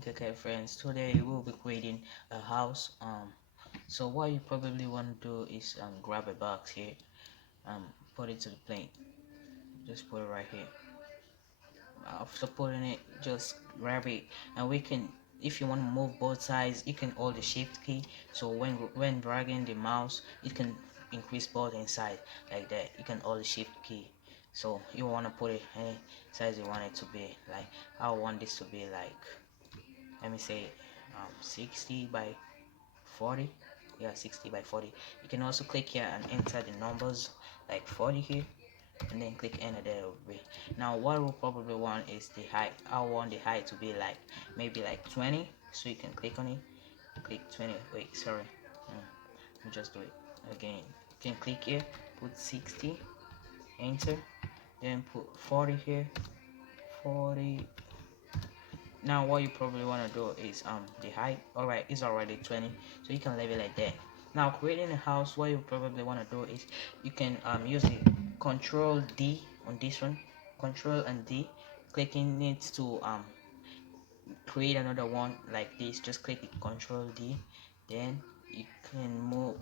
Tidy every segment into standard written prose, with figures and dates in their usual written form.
Tinker Cad friends. Today we'll be creating a house. So what you probably want to do is grab a box here, um, put it to the plane. Just put it right here. After putting it, just grab it, and we can. If you want to move both sides, you can hold the shift key. So when dragging the mouse, it can increase both inside like that. You can hold the shift key. So you want to put it any size you want it to be. Like I want this to be like, let me say 60 by 40. Yeah, 60 by 40. You can also click here and enter the numbers like 40 here, and then click enter. There will be. Now what we'll probably want is the height. I want the height to be like maybe like 20, so you can click on it, click 20. Wait, sorry, let me just do it again. You can click here, put 60, enter, then put 40 here, 40. Now what you probably want to do is the height. Alright, it's already 20, so you can leave it like that. Now creating a house, what you probably want to do is you can use the control D on this one, control and D, clicking it to create another one like this. Just click the control D, then you can move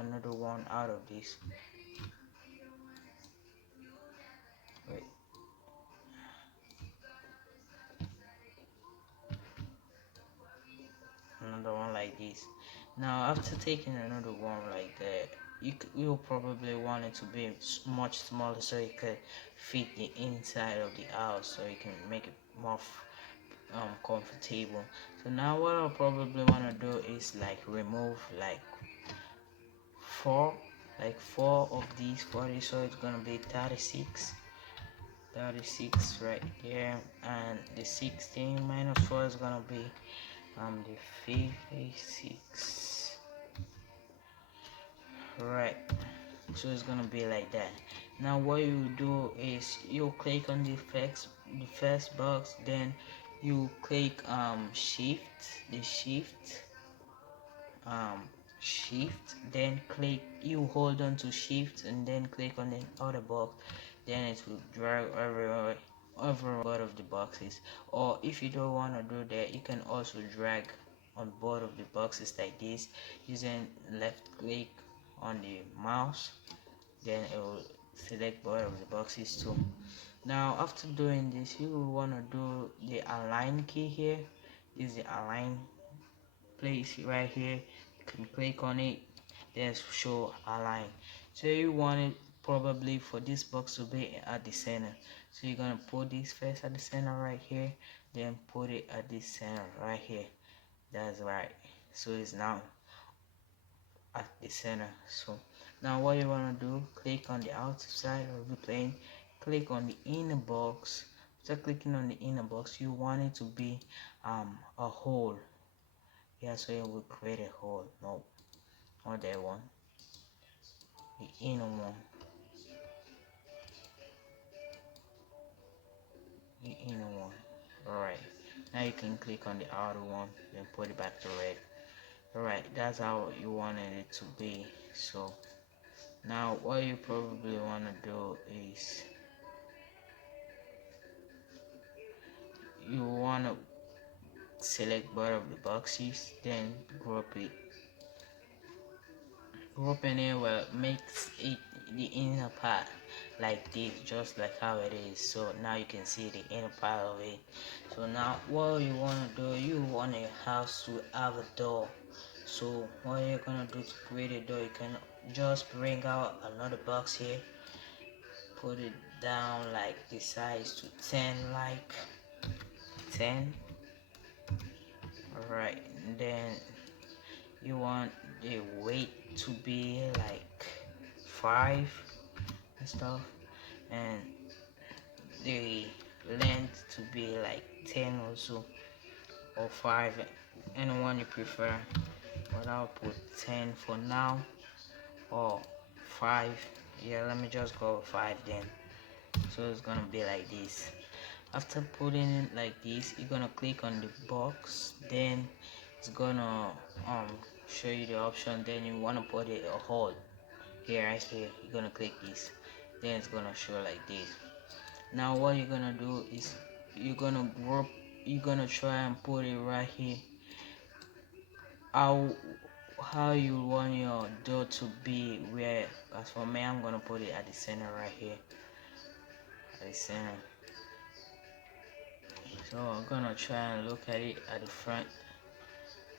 another one out of this. Wait, another one like this. Now after taking another one like that, you'll probably want it to be much smaller so it could fit the inside of the house, so you can make it more comfortable. So now what I'll probably want to do is like remove like four four of these 40, so it's gonna be 36 right there, and the 16 minus 4 is gonna be the 56, right? So it's gonna be like that. Now what you do is you click on the first box, then you click um shift, then click, you hold on to shift and then click on the other box, then it will drag everywhere over both of the boxes. Or if you don't want to do that, you can also drag on both of the boxes like this using left click on the mouse, then it will select both of the boxes too. Now after doing this, you will want to do the align key here. This is the align place right here. You can click on it, then show align. So you want it probably for this box to be at the center, so you're gonna put this first at the center right here, then put it at the center right here. That's right, so it's now at the center. So now what you want to do, click on the outside of the plane, click on the inner box. After clicking on the inner box, you want it to be a hole. Yeah, so you will create a hole. No, not that one, the inner one, the inner one. Alright, now you can click on the outer one, then put it back to red. Alright, that's how you wanted it to be. So now what you probably want to do is you want to select both of the boxes, then grouping it well makes it the inner part like this, just like how it is. So now you can see the inner part of it. So now what you want to do, you want a house to have a door. So what you're gonna do to create a door, you can just bring out another box here, put it down like the size to 10, like 10. Alright, then you want the weight to be like 5 and stuff, and the length to be like 10 also, or 5, anyone you prefer, but I'll put 10 for now, or 5. Yeah, let me just go with 5 then. So it's gonna be like this. After putting it like this, you're gonna click on the box, then it's gonna show you the option, then you want to put it a hole here. Right here you're gonna click this, then it's gonna show like this. Now what you're gonna do is you're gonna group, you're gonna try and put it right here. How how you want your door to be, where as for me I'm gonna put it at the center right here, at the center. So I'm gonna try and look at it at the front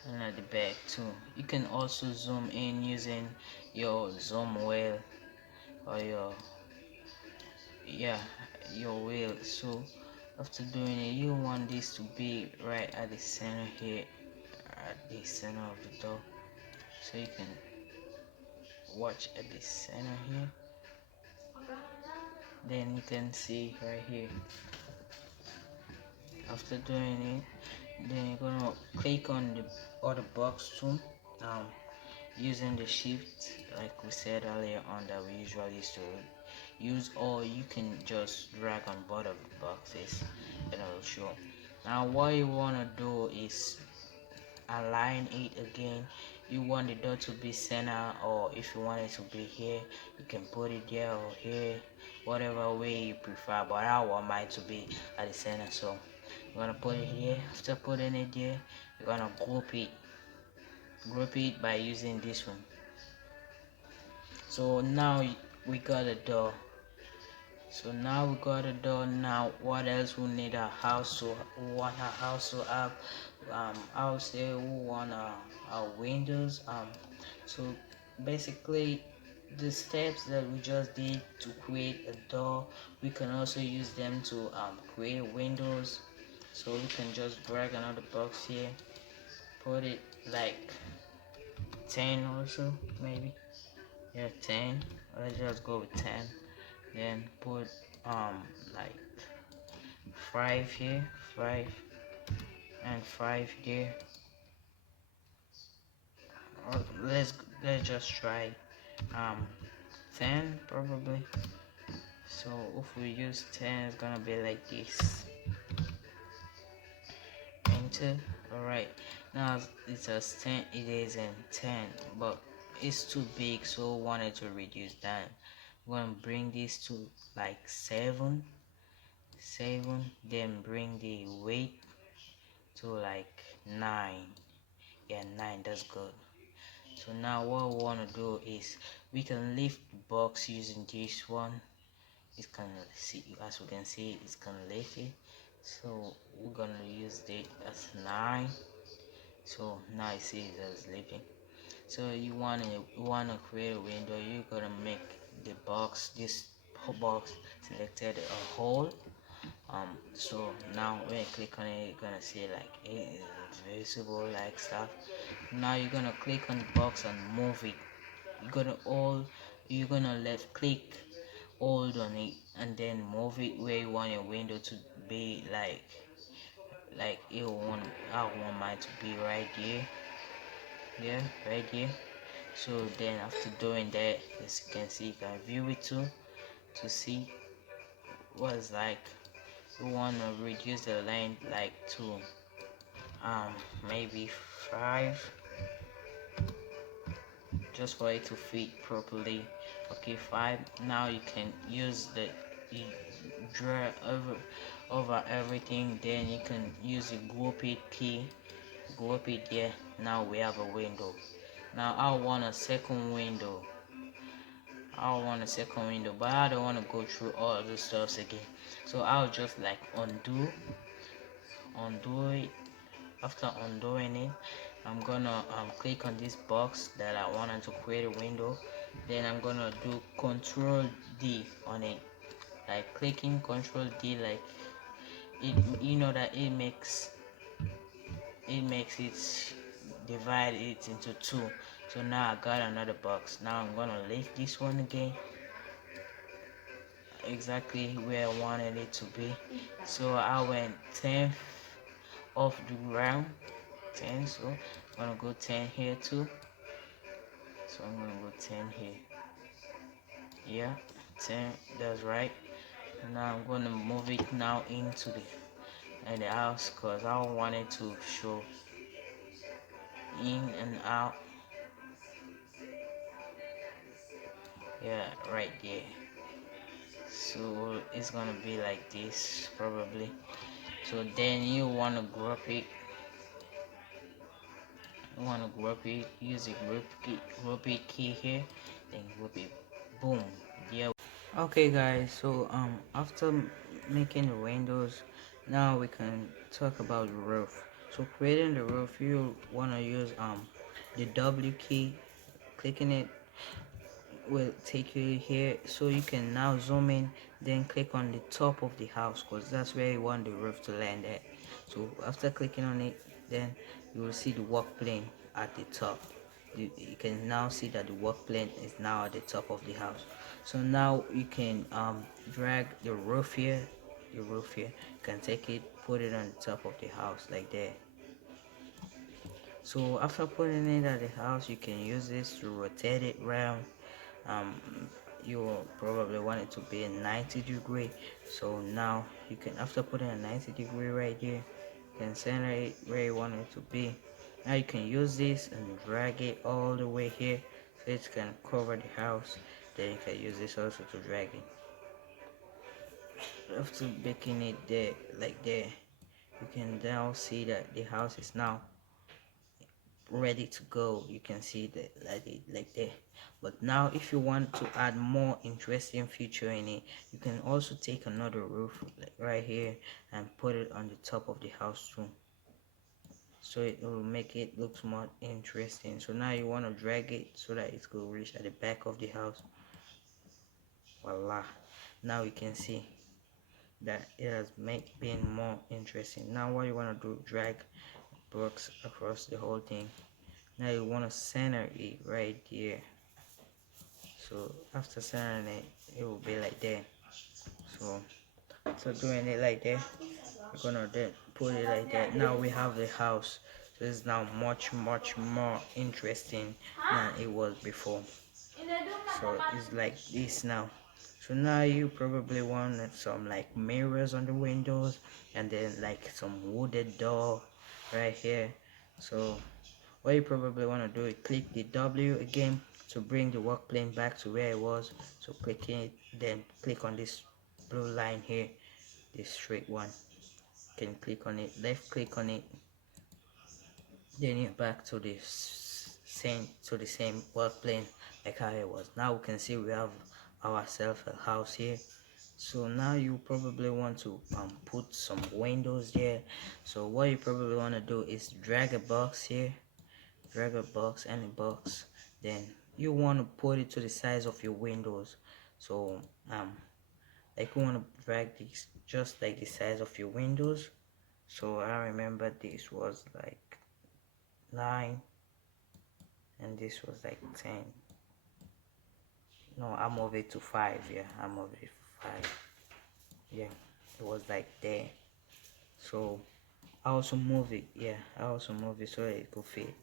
and at the back too. You can also zoom in using your zoom wheel or your, yeah, your wheel. So after doing it, you want this to be right at the center here, at the center of the door, so you can watch at the center here. Then you can see right here. After doing it, then you're gonna click on the other box too, um using the shift like we said earlier on that we usually used to use, or you can just drag on both of the boxes and it'll show. Now what you want to do is align it again. You want the dot to be center, or if you want it to be here, you can put it there or here, whatever way you prefer, but I want mine to be at the center. So you're gonna put it here. After putting it there, you're gonna group it by using this one. So now we got a door. So now we got a door. Now what else we need? A house. So we want a house to have, I would say we want our windows. So basically the steps that we just did to create a door, we can also use them to create windows. So we can just drag another box here, put it like 10 or so, maybe. Yeah, 10. Let's just go with 10. Then put like 5 here, 5 and 5 there. Or let's just try um 10 probably. So if we use 10, it's gonna be like this. Enter. Alright, now it says 10, it is in 10, but it's too big, so we wanted to reduce that. We're gonna bring this to like 7, then bring the weight to like 9. Yeah, 9, that's good. So now what we want to do is we can lift the box using this one. It's gonna see, as we can see, it's gonna lift it. So we're gonna use it as 9. So now you see it as lifting. So you wanna create a window. You're gonna make the box, this box selected a hole. So now when you click on it, you're gonna see like it is visible like stuff. Now you're gonna click on the box and move it. You're gonna left click, hold on it, and then move it where you want your window to be. Like I want mine to be right here. Yeah, right here. So then after doing that, as you can see, you can view it too to see what it's like. We want to reduce the length like to maybe 5, just for it to fit properly. Okay, 5. Now you can use you draw over everything, then you can use the group it key, group it there. Now we have a window. Now I want a second window. But I don't want to go through all the stuffs again. So I'll just like undo it. After undoing it, I'm gonna click on this box that I wanted to create a window. Then I'm gonna do Control D on it, like clicking Control D, like it. You know that it divide it into 2. So now I got another box. Now I'm gonna lift this one again, exactly where I wanted it to be. So I went 10 off the ground, 10. So I'm gonna go 10 here too. So I'm gonna go 10 here. Yeah, 10. That's right. Now I'm gonna move it now into the house, cause I want it to show in and out. Yeah, right there. So it's gonna be like this probably. So then you want to group it. You want to group it. Use the group it key here. Then group it. Boom. Yeah. Okay, guys. So after making the windows, now we can talk about the roof. So creating the roof, you want to use the W key. Clicking it will take you here, so you can now zoom in, then click on the top of the house, because that's where you want the roof to land at. So after clicking on it, then you will see the work plane at the top. You can now see that the work plane is now at the top of the house. So now you can drag the roof here, you can take it, put it on the top of the house like that. So after putting it at the house, you can use this to rotate it around. um, you will probably want it to be a 90-degree. So now you can, after putting a 90-degree right here, you can center it where you want it to be. Now you can use this and drag it all the way here, so it can cover the house. Then you can use this also to drag it. After making it there like there, you can now see that the house is now ready to go. You can see that like there. But now if you want to add more interesting feature in it, you can also take another roof like right here and put it on the top of the house too, so it will make it look more interesting. So now you want to drag it so that it will reach at the back of the house. Voila, now you can see that it has been more interesting. Now what you want to do, drag blocks across the whole thing. Now you want to center it right here. So after centering it, it will be like that. So after doing it like that, we're gonna then put it like that. Now we have the house. So it's now much more interesting than it was before. So it's like this now. So now you probably want some like mirrors on the windows, and then like some wooded door right here. So what you probably want to do is click the W again to bring the work plane back to where it was. So clicking it, then click on this blue line here, this straight one. You can click on it, left click on it, then you're back to the same work plane like how it was. Now we can see we have ourselves a house here. So now you probably want to put some windows there. So what you probably want to do is drag a box here, drag a box, any box, then you want to put it to the size of your windows. So like you want to drag this just like the size of your windows. So I remember this was like 9 and this was like 10. No, I moved it to 5. Yeah, I moved it to 5. Yeah, it was like there. So I also moved it. Yeah, I also moved it so that it could fit.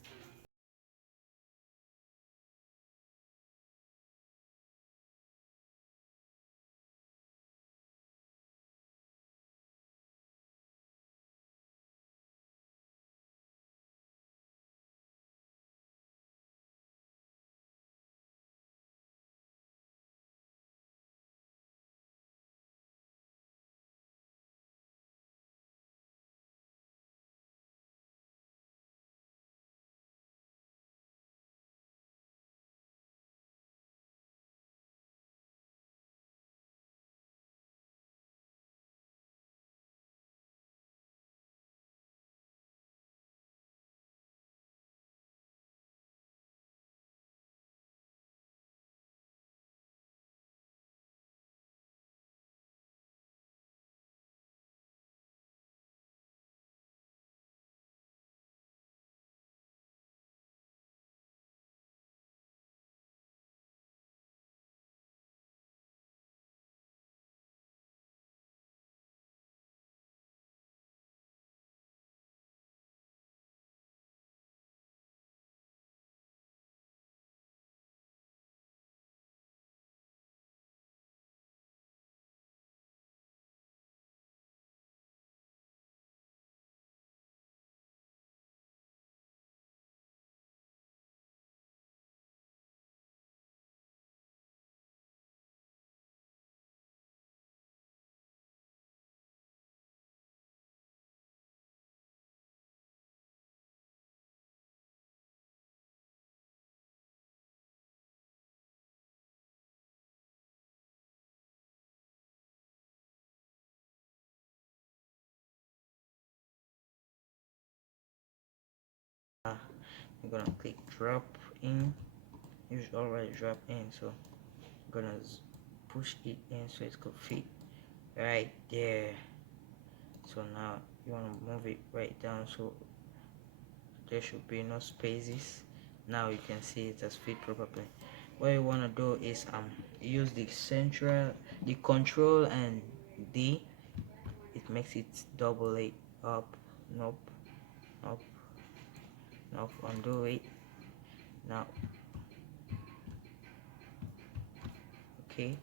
we're gonna click drop in. You should already drop in, so I'm gonna push it in so it could fit right there. So now you want to move it right down so there should be no spaces. Now you can see it has fit properly. What you want to do is use the control and D. It makes it double it up. Nope, nope, nope. Undo it. Now, okay.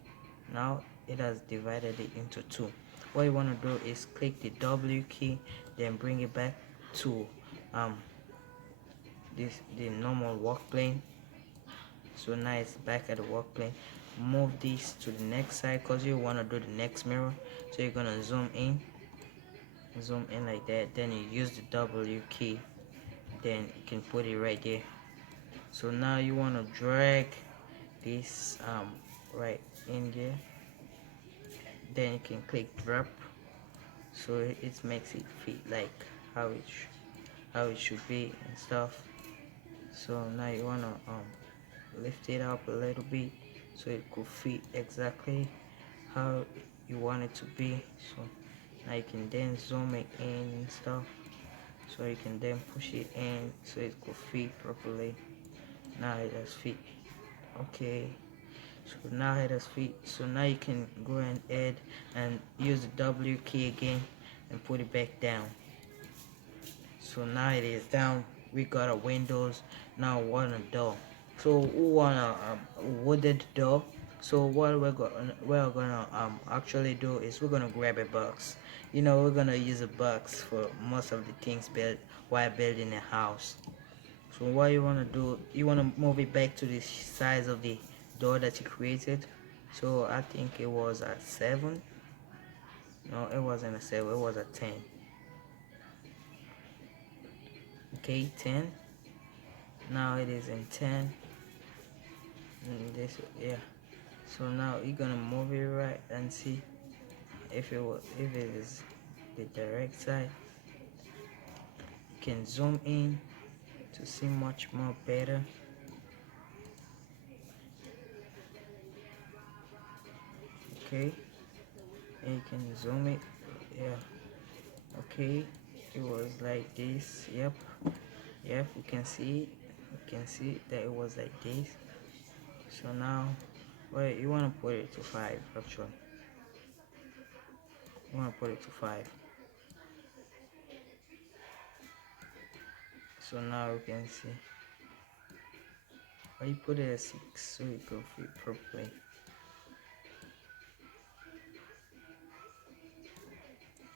Now it has divided it into two. What you want to do is click the W key, then bring it back to um the normal work plane. So now it's back at the work plane. Move this to the next side because you want to do the next mirror. So you're gonna zoom in like that, then you use the W key, then you can put it right there. So now you want to drag this right in there, then you can click drop so it makes it fit like how it should be and stuff. So now you want to lift it up a little bit so it could fit exactly how you want it to be. So now you can then zoom it in and stuff, so you can then push it in so it could fit properly. Now it has fit. Okay, so now it has fit. So now you can go ahead and use the W key again and put it back down. So now it is down. We got a windows. Now want a door. So we want a wooded door. So what we're gonna actually do is we're gonna grab a box. We're gonna use a box for most of the things built while building a house. So what you wanna do, you wanna move it back to the size of the door that you created. So I think it was at 7. No, it wasn't a 7. It was a 10. Okay, 10. Now it is in 10. And this, yeah. So now you're gonna move it right and see if it is the direct side. You can zoom in to see much more better. Okay, and you can zoom it. Yeah. Okay, it was like this. Yep, you can see it. You can see that it was like this. So now, well, you want to put it to 5 actually. You want to put it to 5. So now you can see. Or you put it at 6 so it can fit properly.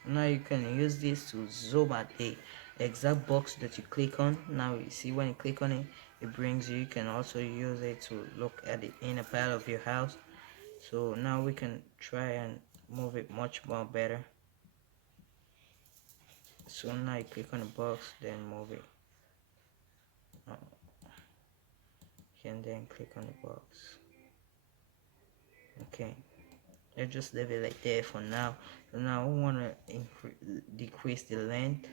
Now you can use this to zoom at the exact box that you click on. Now you see when you click on it, it brings you. You can also use it to look at the inner part of your house. So now we can try and move it much more better. So now you click on the box, then move it. You can then click on the box. Okay, let's just leave it like that for now. So now we want to decrease the length.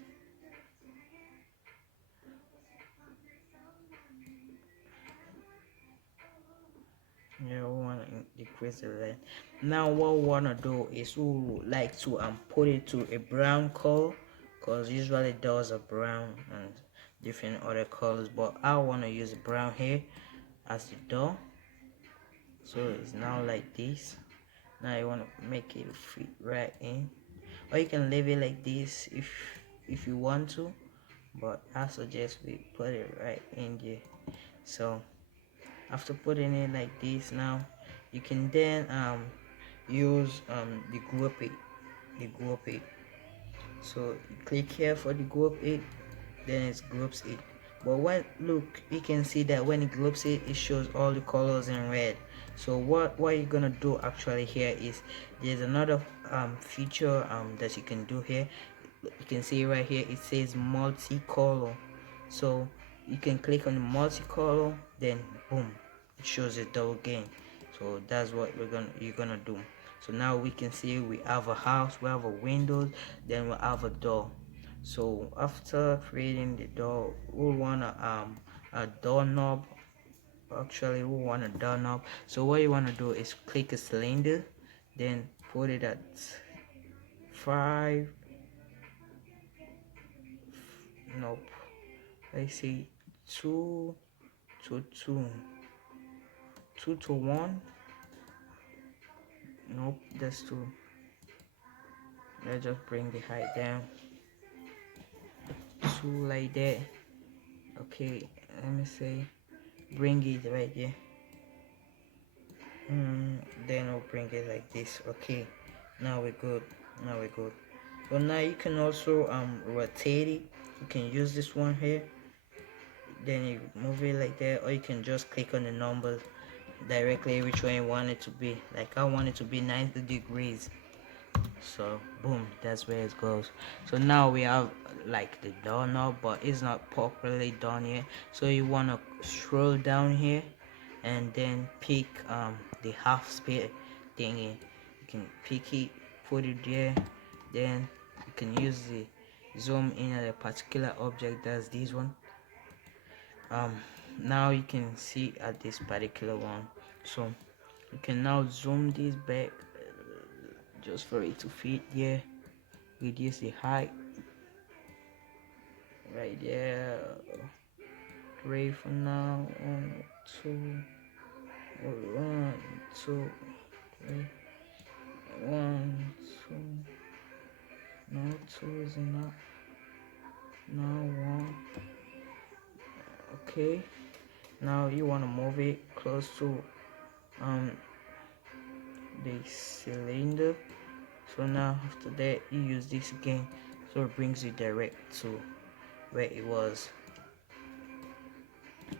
Yeah, we want to decrease the length. Now what we want to do is we would like to put it to a brown color, because usually doors are brown and different other colors, but I want to use brown here as the door. So it's now like this. Now you want to make it fit right in, or you can leave it like this if you want to, but I suggest we put it right in there. So after putting it like this, now you can then use the group it. So you click here for the group it, then it groups it. But when look, you can see that when it groups it, it shows all the colors in red. So what you're gonna do actually here is there's another feature that you can do here. You can see right here it says multicolor. So you can click on the multicolor, then boom, it shows it double again. So that's what you're gonna do. So now we can see we have a house, we have a windows, then we have a door. So after creating the door, we wanna a doorknob. Actually, we want a doorknob. So what you want to do is click a cylinder, then put it at 5. Nope. I see 2 to 2, 2 to 1. Nope, that's 2. Let's just bring the height down. 2 like that. Okay, let me see. Bring it right there. Then we'll bring it like this. Okay, now we're good. Now we're good. So now you can also rotate it. You can use this one here. Then you move it like that, or you can just click on the number directly which way you want it to be. Like I want it to be 90 degrees. So boom, that's where it goes. So now we have like the doorknob, but it's not properly done yet. So you want to scroll down here and then pick the half sphere thingy. You can pick it, put it there, then you can use the zoom in at a particular object. That's this one. Now you can see at this particular one. So you can now zoom this back just for it to fit here. Reduce the height right there. 3 for now. 1, 2, 1, 2, 3. 1, 2. No, 2 is enough. Now 1. Okay. Now you want to move it close to the cylinder. So now after that you use this again, so it brings you direct to where it was.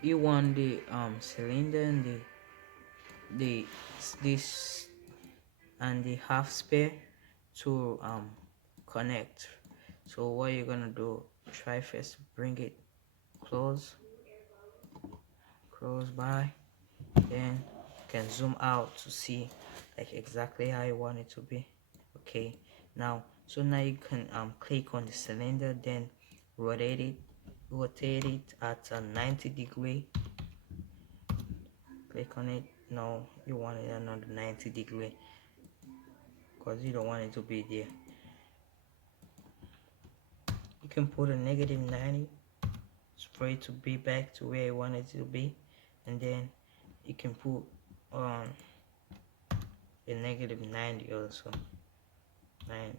You want the cylinder and the this and the half sphere to connect. So what you're gonna do, try first bring it close by, then you can zoom out to see like exactly how you want it to be. Okay, now so now you can click on the cylinder, then rotate it at a 90 degree. Click on it. No, you want it another 90 degree because you don't want it to be there. You can put a negative 90 for it to be back to where you want it to be, and then you can put on a negative 90 also. 90.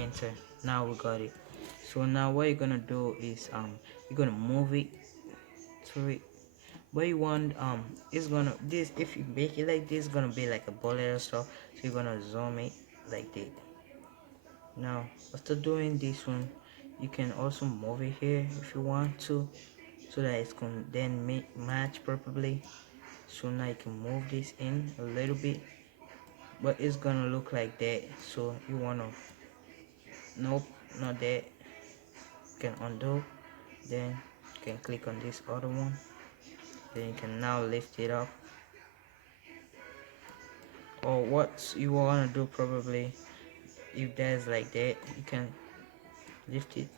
Enter. Now we got it. So now what you're gonna do is you're gonna move it to it. What you want is gonna this, if you make it like this, gonna be like a bullet or stuff. So you're gonna zoom it like that. Now after doing this one, you can also move it here if you want to, so that it's can then match properly. So now you can move this in a little bit, but it's gonna look like that. So you wanna, nope, not that. You can undo, then you can click on this other one, then you can now lift it up. Or what you wanna do, probably if there's like that, you can lift it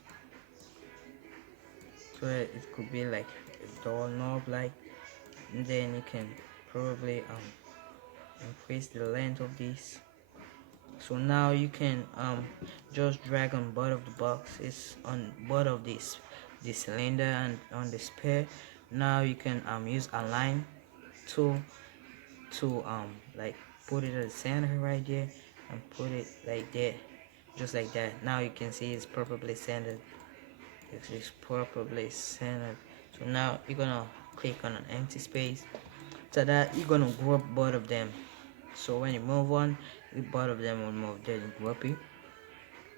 so that it could be like a doorknob like, and then you can probably increase the length of this. So now you can just drag on both of the boxes, on both of this cylinder and on the spare. Now you can use align tool to like put it at the center right there and put it like that, just like that. Now you can see it's properly centered. It's properly centered. So now you're gonna click on an empty space. So that you're gonna group both of them. So when you move one, both of them will move. Then group it.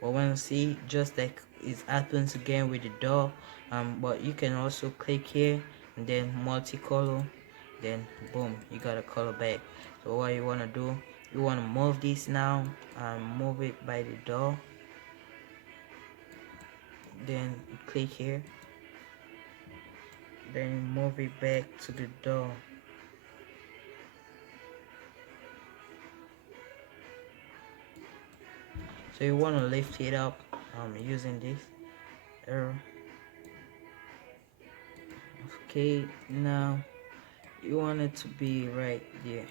But when you see, just like it happens again with the door, but you can also click here and then multicolor, then boom, you got a color back. So what you want to do, you want to move this now and move it by the door, then click here, then move it back to the door. So you want to lift it up using this arrow. Okay, now you want it to be right there.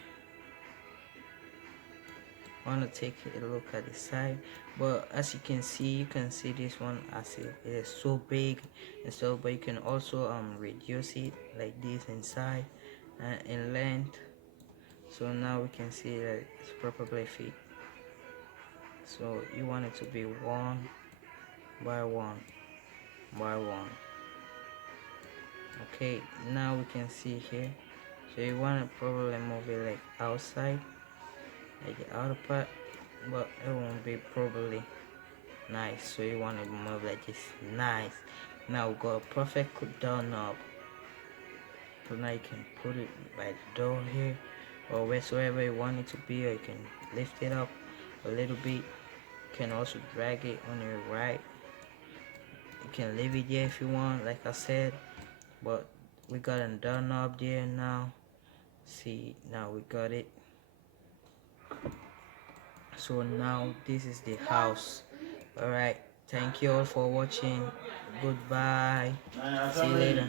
Want to take a look at the side, but as you can see, this one as it is so big and so, but you can also reduce it like this inside and in length. So now we can see that it's properly fit. So you want it to be one by one by one. Okay, now we can see here. So you want to probably move it like outside, like the outer part, but it won't be probably nice. So you want to move like this. Nice. Now we got a perfect door knob. So now you can put it by the door here or wheresoever you want it to be, or you can lift it up a little bit. You can also drag it on your right. You can leave it there if you want, like I said, but we got a door knob there now. See, now we got it. So now this is the house. Alright, thank you all for watching. Goodbye. See you later.